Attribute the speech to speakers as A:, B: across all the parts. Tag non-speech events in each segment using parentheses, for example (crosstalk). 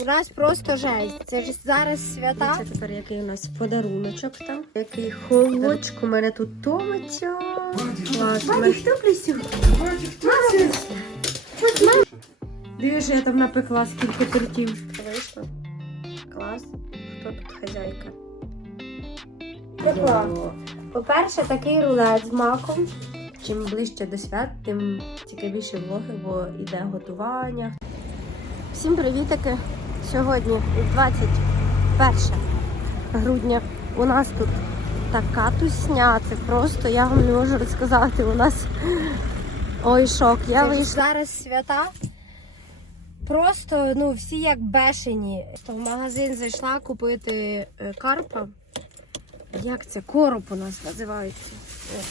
A: У нас просто жесть. Це ж зараз свята.
B: Це тепер який у нас подаруночок там. Який холодчик у мене тут томиться. Клас. Хто присів? Дивиш, я там напекла скільки тортів. Вийшло. Клас. Хто тут хазяйка?
A: Прикольно. По-перше, такий рулет з маком.
B: Чим ближче до свят, тим цікавіші влоги, бо йде готування.
A: Всім привітики! Сьогодні 21 грудня. У нас тут така тусня. Це просто я вам не можу розказати. У нас ой, шок. Я вийшла зараз свята. Просто ну всі як бешені. В магазин зайшла купити е, карпа. Як це? Короб у нас називається. О.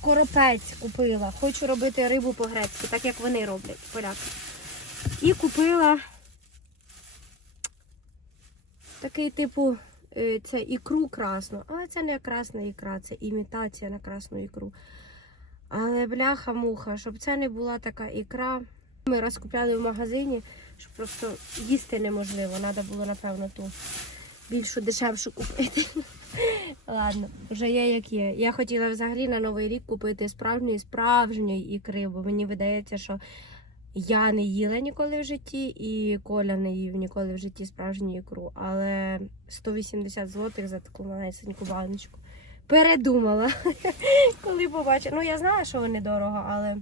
A: Коропець купила. Хочу робити рибу по-грецьки, так як вони роблять, поляки. І купила такий типу, е, це ікру красну. Але це не красна ікра, це імітація на красну ікру. Але бляха-муха, щоб це не була така ікра. Ми розкупляли в магазині, що просто їсти неможливо. Треба було, напевно, ту більшу дешевшу купити. (laughs) Ладно, вже є як є. Я хотіла взагалі на Новий рік купити справжньої справжньої ікри, бо мені видається, що я не їла ніколи в житті, і Коля не їв ніколи в житті справжню ікру. Але 180 злотих за таку малесеньку баночку. Передумала, (laughs) коли побачила. Ну, я знала, що вони дорого, але.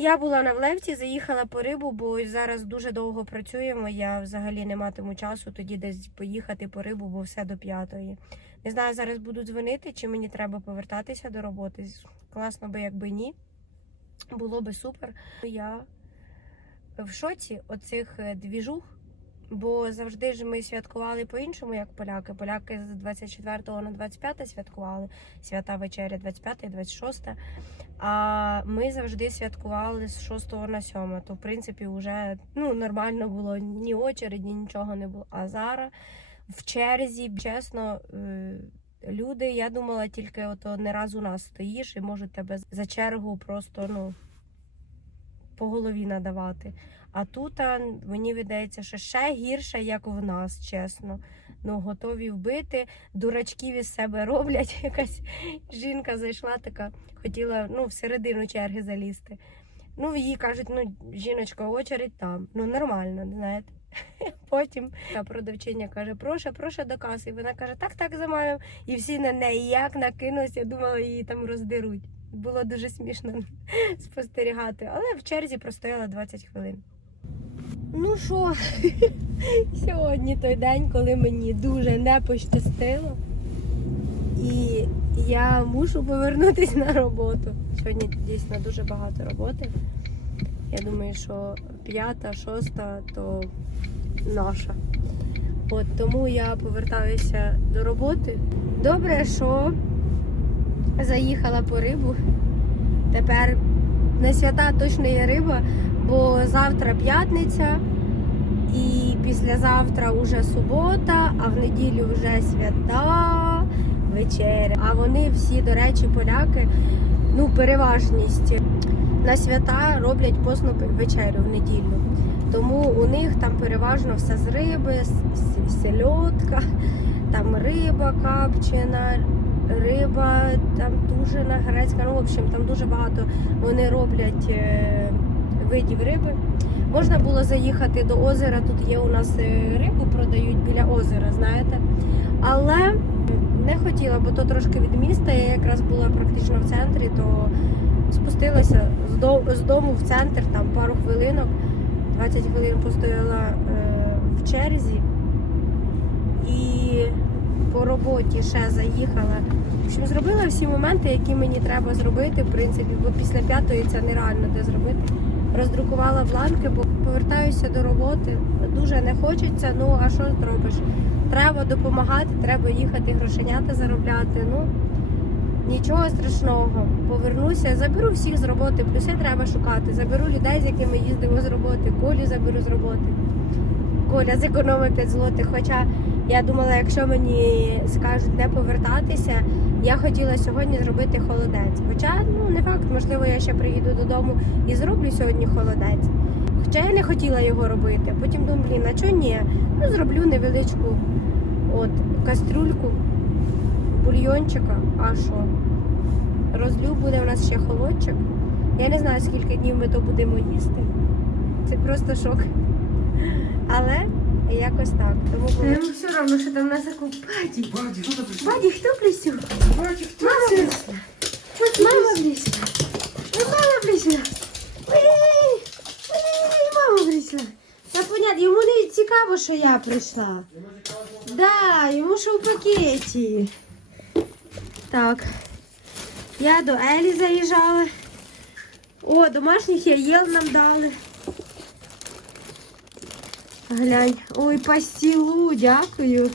A: Я була на влевці, заїхала по рибу, бо зараз дуже довго працюємо. Я взагалі не матиму часу тоді десь поїхати по рибу, бо все до п'ятої. Не знаю, зараз буду дзвонити, чи мені треба повертатися до роботи. Класно би, якби ні. Було би супер. Я в шоці оцих е, двіжух, бо завжди ж ми святкували по-іншому, як поляки. Поляки з 24 на 25 святкували свята вечеря 25 і 26. А ми завжди святкували з 6 на 7. То, в принципі, вже ну, нормально було ні очереді, нічого не було. А зараз в черзі, чесно, е, люди, я думала, тільки ото не раз у нас стоїш і можуть тебе за чергу просто ну, по голові надавати. А тут мені видається, що ще гірше, як в нас, чесно. Ну, готові вбити, дурачків із себе роблять. (laughs) Якась жінка зайшла така, хотіла ну, всередину черги залізти. Ну, їй кажуть, ну, жіночка, очередь там. Ну, нормально, знаєте. (laughs) Потім продавчиня каже, прошу, прошу до каси. І вона каже, так, так, замовимо. І всі на неї як накинулися, думала, її там роздеруть. Було дуже смішно (laughs) спостерігати. Але в черзі простояла 20 хвилин. Ну що, (laughs) сьогодні той день, коли мені дуже не пощастило. І я мушу повернутися на роботу. Сьогодні дійсно дуже багато роботи. Я думаю, що п'ята, шоста то наша. От тому я повертаюся до роботи. Добре, що заїхала по рибу. Тепер на свята точно є риба, бо завтра п'ятниця і післязавтра вже субота, а в неділю вже свята, вечеря. А вони всі, до речі, поляки, ну, переважність на свята роблять постну вечерю в неділю. Тому у них там переважно все з риби, сельодка, там риба капчена, риба там тужена грецька. Ну, в общем, там дуже багато вони роблять е, видів риби. Можна було заїхати до озера. Тут є у нас е, рибу, продають біля озера, знаєте. Але не хотіла, бо то трошки від міста. Я якраз була практично в центрі, то спустилася з до- з дому в центр, там пару хвилинок, 20 хвилин постояла е, в черзі і по роботі ще заїхала. В общем, зробила всі моменти, які мені треба зробити, в принципі, бо після п'ятої це нереально де зробити. Роздрукувала бланки, бо повертаюся до роботи. Дуже не хочеться, ну а що зробиш? Треба допомагати, треба їхати грошенята заробляти. Ну нічого страшного. Повернуся, заберу всіх з роботи, плюси треба шукати. Заберу людей, з якими їздимо з роботи, Колю заберу з роботи. Коля зекономить 5 злотих. Хоча Я думала, якщо мені скажуть не повертатися, я хотіла сьогодні зробити холодець. Хоча, ну не факт, можливо, я ще приїду додому і зроблю сьогодні холодець. Хоча я не хотіла його робити. Потім думаю, блін, а чого ні? Ну, зроблю невеличку от кастрюльку, бульйончика. А що? Розлю буде у нас ще холодчик. Я не знаю, скільки днів ми то будемо їсти. Це просто шок. Але якось так. Тому було...
B: Йому все одно, що там на закуп. Баді,
C: Ваді, хто там?
B: Баді, хто присів?
C: Ваді, хто
B: Мама
C: це?
B: Мама прийшла. Ну, мама прийшла. Ой, ой, мама прийшла. Та понятно, йому не цікаво, що я прийшла. Да, йому що в пакеті. Так. Я до Елі заїжджала. О, домашніх яєл нам дали. Глянь. Ой, пастілу, дякую.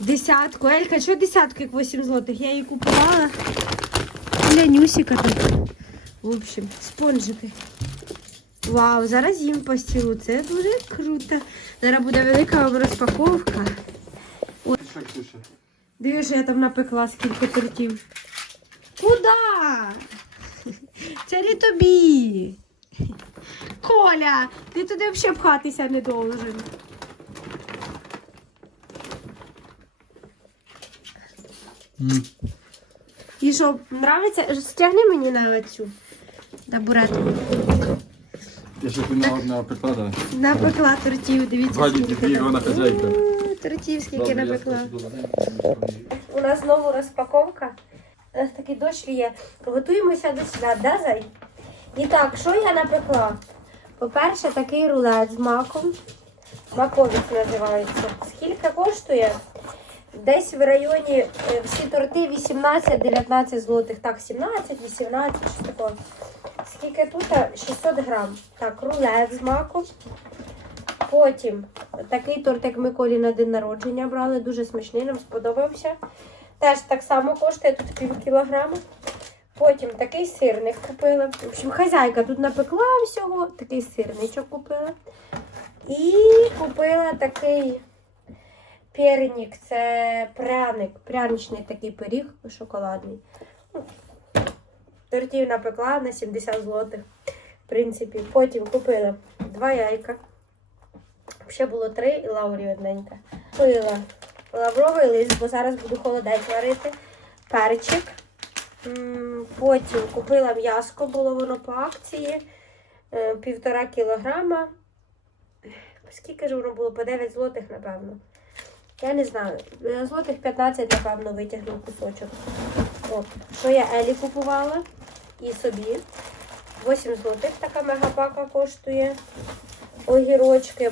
B: Десятку. Елька, що десятку, як 8 злотих? Я її купувала. Для Нюсика тут. В общем, спонжики. Вау, зараз їм пастілу. Це дуже круто. Зараз буде велика розпаковка.
C: Що,
B: Що я там напекла скільки тортів. Куда? Це не тобі. Коля, ти туди взагалі пхатися не должен. І що, нравиться? Стягни мені на цю табуретку.
C: Я ще ти на одного приклада.
B: Напекла тортів, дивіться.
C: Ваді,
B: скільки
C: ти
B: там.
C: вона хазяйка.
B: У, Тортів скільки
C: Добре,
B: напекла.
A: У нас знову розпаковка. У нас такий дощ є. Готуємося до свят, да, Зай? І так, що я напекла? По-перше, такий рулет з маком. Маковіць називається. Скільки коштує? Десь в районі е, всі торти 18-19 злотих. Так, 17, 18, щось таке. Скільки тут? 600 грам. Так, рулет з маком. Потім такий торт, як Миколі на день народження брали, дуже смачний, нам сподобався. Теж так само коштує тут пів кілограма. Потім такий сирник купила. В общем, хазяйка тут напекла всього, такий сирничок купила. І купила такий пернік, це пряник, пряничний такий пиріг шоколадний. Ну, Тортів напекла на 70 злотих. В принципі, потім купила два яйка. Ще було три і Лаурі одненька. Купила лавровий лист, бо зараз буду холодець варити. Перчик. Потім купила м'яско, було воно по акції. е, Півтора кілограма. Скільки ж воно було? По 9 злотих, напевно. Я не знаю. Е, Злотих 15, напевно, витягнув кусочок. От. Що я Елі купувала і собі. 8 злотих така мегапака коштує огірочки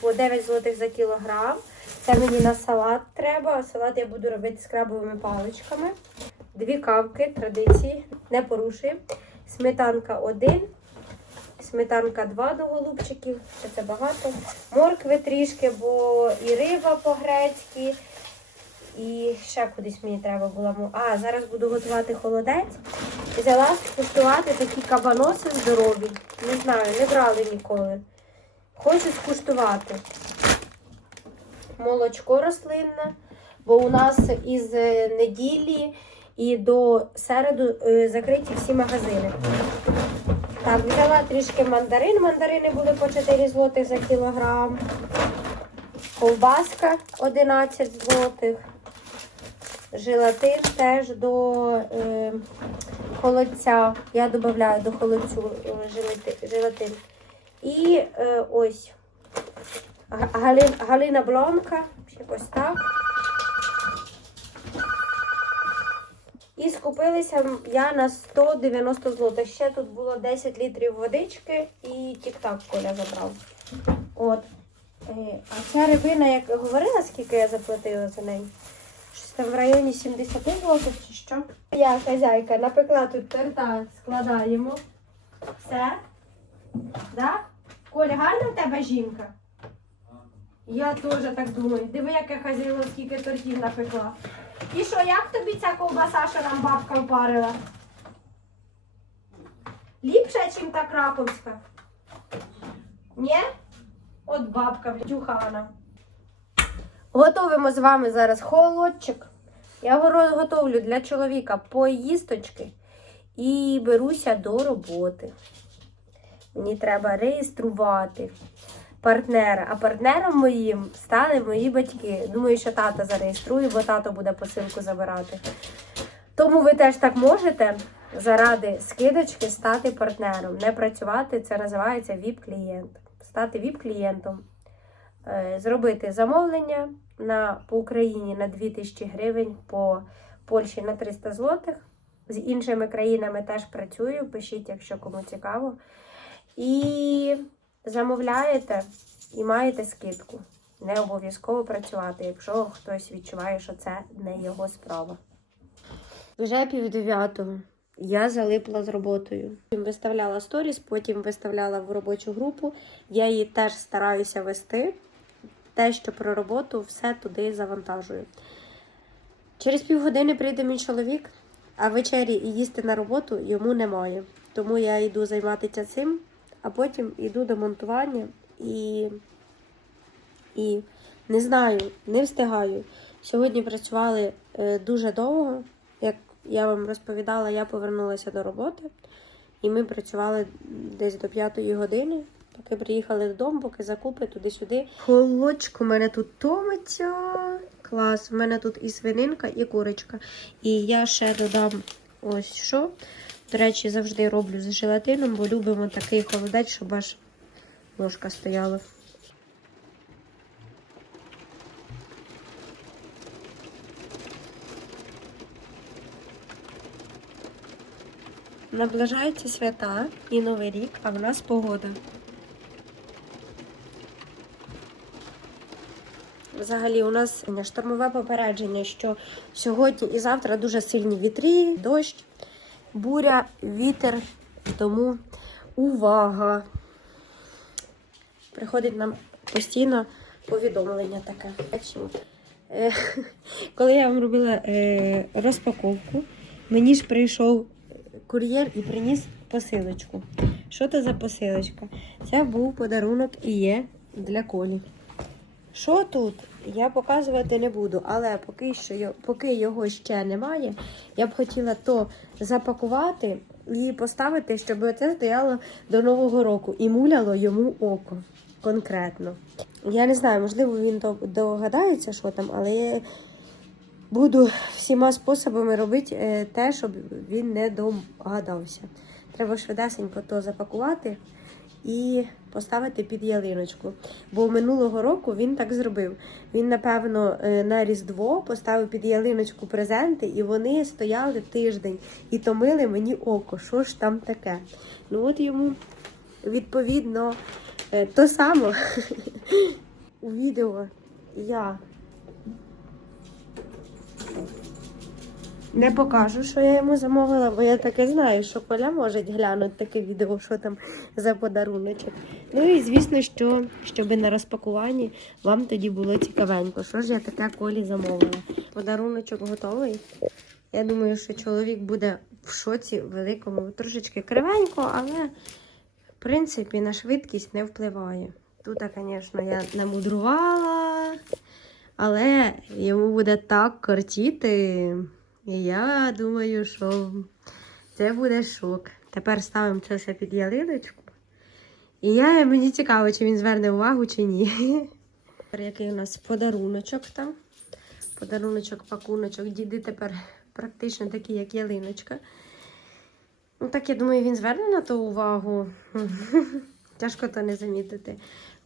A: по 9 злотих за кілограм. Це мені на салат треба. Салат я буду робити з крабовими паличками. Дві кавки традиції, не порушуємо. Сметанка 1, сметанка 2 до голубчиків, ще це багато. Моркви трішки, бо і риба по-грецьки. І ще кудись мені треба було. А, зараз буду готувати холодець. Взяла скуштувати такі кабаноси здорові. Не знаю, не брали ніколи. Хочу скуштувати молочко рослинне, бо у нас із е, неділі і до середу е, закриті всі магазини. Так, взяла трішки мандарин. Мандарини були по 4 злотих за кілограм. Ковбаска 11 злотих. Желатин теж до е, холодця. Я додаю до холодцю е, желатин. І е, ось Га- Гали- Галина Блонка, якось так. І скупилися я на 190 злотих. Ще тут було 10 літрів водички і тік-так Коля забрав. От. Е, А ця рибина, як говорила, скільки я заплатила за неї? Щось там в районі 70 злотих чи що? Я хазяйка напекла тут торта, складаємо. Все. Да? Коля, гарна в тебе жінка? Я теж так думаю. Диви, яке хазяйло, скільки тортів напекла. І що, як тобі ця ковбаса, що нам бабка впарила? Ліпше, ніж та краковська? Ні? От бабка втюхала нам. Готовимо з вами зараз холодчик. Я готовлю для чоловіка поїсточки і беруся до роботи. Мені треба реєструвати партнера. А партнером моїм стали мої батьки. Думаю, що тата зареєструє, бо тато буде посилку забирати. Тому ви теж так можете заради скидочки стати партнером. Не працювати, це називається ВІП-клієнт. Стати ВІП-клієнтом. Е, Зробити замовлення на, по Україні на 2000 гривень, по Польщі на 300 злотих. З іншими країнами теж працюю. Пишіть, якщо кому цікаво. І замовляєте і маєте скидку. Не обов'язково працювати, якщо хтось відчуває, що це не його справа. Вже пів дев'ятого. Я залипла з роботою. Виставляла сторіс, потім виставляла в робочу групу. Я її теж стараюся вести. Те, що про роботу, все туди завантажую. Через півгодини прийде мій чоловік, а вечері і їсти на роботу йому немає. Тому я йду займатися цим, а потім йду до монтування і, і не знаю, не встигаю. Сьогодні працювали е, дуже довго. Як я вам розповідала, я повернулася до роботи, і ми працювали десь до п'ятої години. Поки приїхали додому, поки закупи туди-сюди. Холодчик у мене тут томиться. Клас. У мене тут і свининка, і курочка. І я ще додам ось що. До речі, завжди роблю з желатином, бо любимо такий холодець, щоб аж ложка стояла. Наближаються свята і Новий рік, а в нас погода. Взагалі, у нас штормове попередження, що сьогодні і завтра дуже сильні вітрі, дощ, буря, вітер. Тому увага! Приходить нам постійно повідомлення таке. Е, (laughs) Коли я вам робила е, розпаковку, мені ж прийшов кур'єр і приніс посилочку. Що це за посилочка? Це був подарунок і є для Колі. Що тут? Я показувати не буду, але поки що поки його ще немає, я б хотіла то запакувати і поставити, щоб це стояло до Нового року і муляло йому око конкретно. Я не знаю, можливо, він догадається, що там, але я буду всіма способами робити е, те, щоб він не догадався. Треба швидесенько то запакувати і поставити під ялиночку. Бо минулого року він так зробив. Він, напевно, е, на Різдво поставив під ялиночку презенти, і вони стояли тиждень і томили мені око. Що ж там таке? Ну от йому відповідно е, то саме (laughs) у відео я не покажу, що я йому замовила, бо я таки знаю, що Коля може глянути таке відео, що там за подаруночок. Ну і звісно, що щоб на розпакуванні вам тоді було цікавенько. Що ж я таке Колі замовила? Подаруночок готовий. Я думаю, що чоловік буде в шоці великому, трошечки кривенько, але в принципі на швидкість не впливає. Тут, звісно, я намудрувала, але йому буде так кортіти. І я думаю, що це буде шок. Тепер ставимо це все під ялиночку. І я, мені цікаво, чи він зверне увагу, чи ні. Тепер Який у нас подаруночок там. Подаруночок, пакуночок. Діди тепер практично такі, як ялиночка. Ну, так я думаю, він зверне на то увагу. Тяжко то не замітити.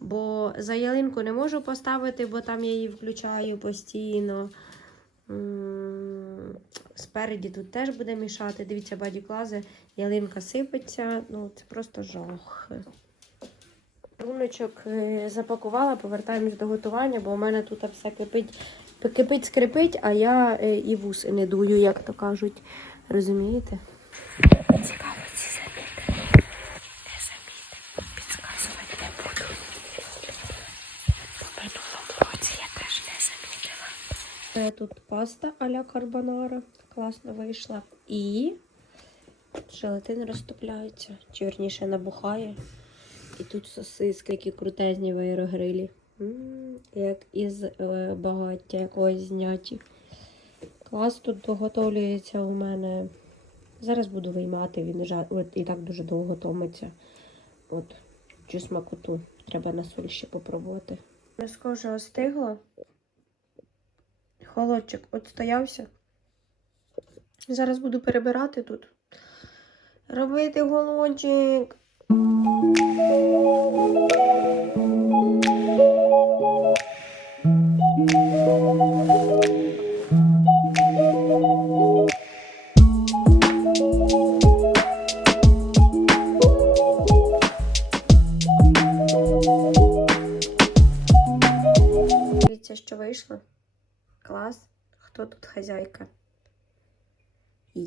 A: Бо за ялинку не можу поставити, бо там я її включаю постійно. Спереді тут теж буде мішати. Дивіться, баді клази, ялинка сипеться. Ну, це просто жах. Руночок е, запакувала, повертаємось до готування, бо у мене тут все кипить, кипить, скрипить, а я е, і вуси не дую, як то кажуть. Розумієте? Цікаво, ці заміти. Не заміти. Підсказувати не буду. В минулому році я теж не замітила. Це тут паста а-ля карбонара. Класно вийшла. І желатин розтопляється, чи верніше набухає. І тут сосиски, які крутезні в аерогрилі. М, Як із е, багаття якогось зняті. Клас тут доготовлюється у мене. Зараз буду виймати, він вже от, і так дуже довго томиться. От, цю смакоту. Треба на соль ще попробувати. М'яско вже остигло. Холодчик отстоявся. Зараз буду перебирати тут. Робити голончик.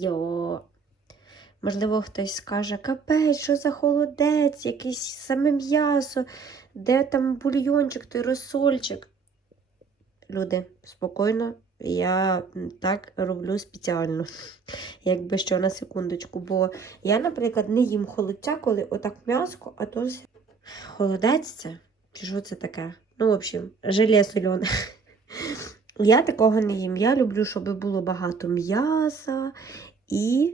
A: Йо. Можливо, хтось скаже, капець, що за холодець, якесь саме м'ясо, де там бульйончик, той розсольчик. Люди, спокійно, я так роблю спеціально. (laughs) Якби що на секундочку. Бо я, наприклад, не їм холодця, коли отак м'яско, а то холодець це. Чи що це таке? Ну, в общем, желе солене. (laughs) Я такого не їм. Я люблю, щоб було багато м'яса і.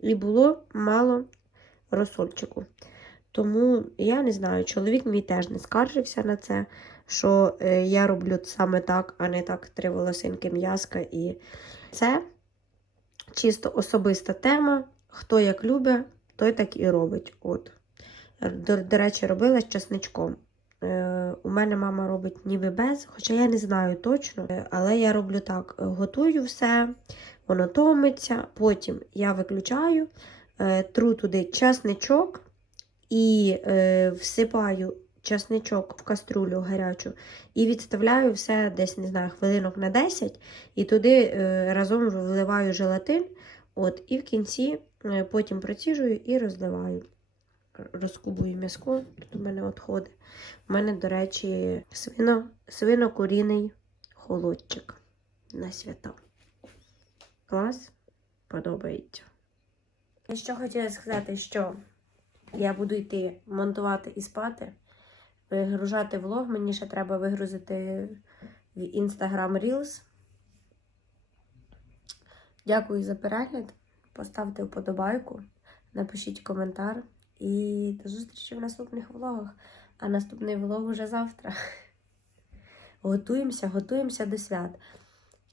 A: І було мало розсольчику. Тому я не знаю, чоловік мій теж не скаржився на це, що е, я роблю саме так, а не так три волосинки м'яска. І це чисто особиста тема. Хто як любить, той так і робить. От. До, до речі, робила з чесничком. Е, у мене мама робить ніби без, хоча я не знаю точно. Е, Але я роблю так: готую все, воно томиться, потім я виключаю, е, тру туди чесничок і всипаю чесничок в каструлю гарячу і відставляю все десь, не знаю, хвилинок на 10, і туди разом вливаю желатин. От, і в кінці потім проціжую і розливаю. Розкубую м'язко, у мене відходи. У мене, до речі, свино, свинокуріний холодчик на свята. Клас, подобається. Я що хотіла сказати, що я буду йти монтувати і спати, вигружати влог. Мені ще треба вигрузити в Instagram Reels. Дякую за перегляд. Поставте вподобайку, напишіть коментар. І до зустрічі в наступних влогах. А наступний влог уже завтра. (laughs) Готуємося, готуємося до свят.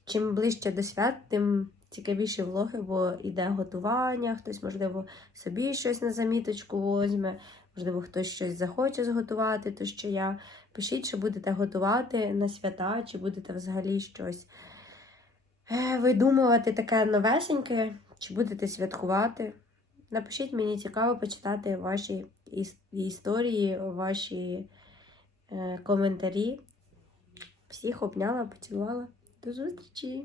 A: Чим ближче до свят, тим цікавіші влоги, бо йде готування, хтось, можливо, собі щось на заміточку возьме, можливо, хтось щось захоче зготувати, то що я. Пишіть, що будете готувати на свята, чи будете взагалі щось е, видумувати таке новесеньке, чи будете святкувати. Напишіть, мені цікаво почитати ваші історії, ваші е, коментарі. Всіх обняла, поцілувала. До зустрічі!